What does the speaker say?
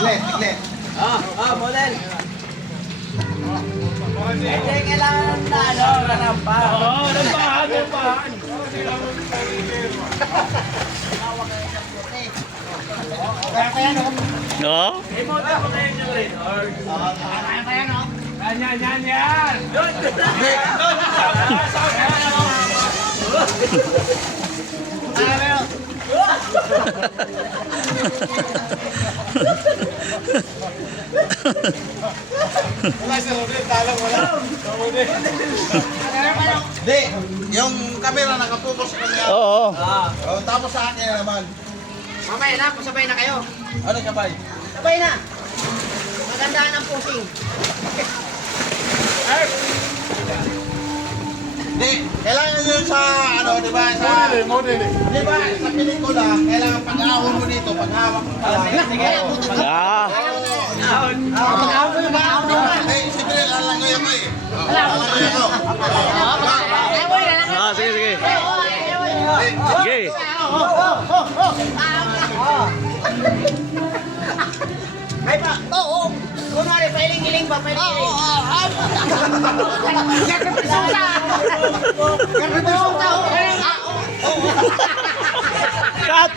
Tiklet. Model. Hindi kailangan na, rampa. Rampahan. No? Model mo kayo nyo rin. Yan. Yun. Wala si Rodel, talang wala. Hindi, yung camera nakapokus sa kanya. Oo. Tapos sa akin naman. Mamaya na, pasabay na kayo. Ano sabay? Sabay na. Magandaan ang pusing. Hindi, kailangan yun sa ano, di ba? Sa model. Di ba, sa pelikula, kailangan pag-ahon mo dito, pag-hawak mo pala. Ah. Mag-ahon mo yung mag-ahon din ba? Eh, siyempre, lalangoy ako eh. Lalangoy ako. Ah, sige, sige. Sige. Ay pa, oo. Kunwari, pailing-iling ba? Pailing-iling. Cut!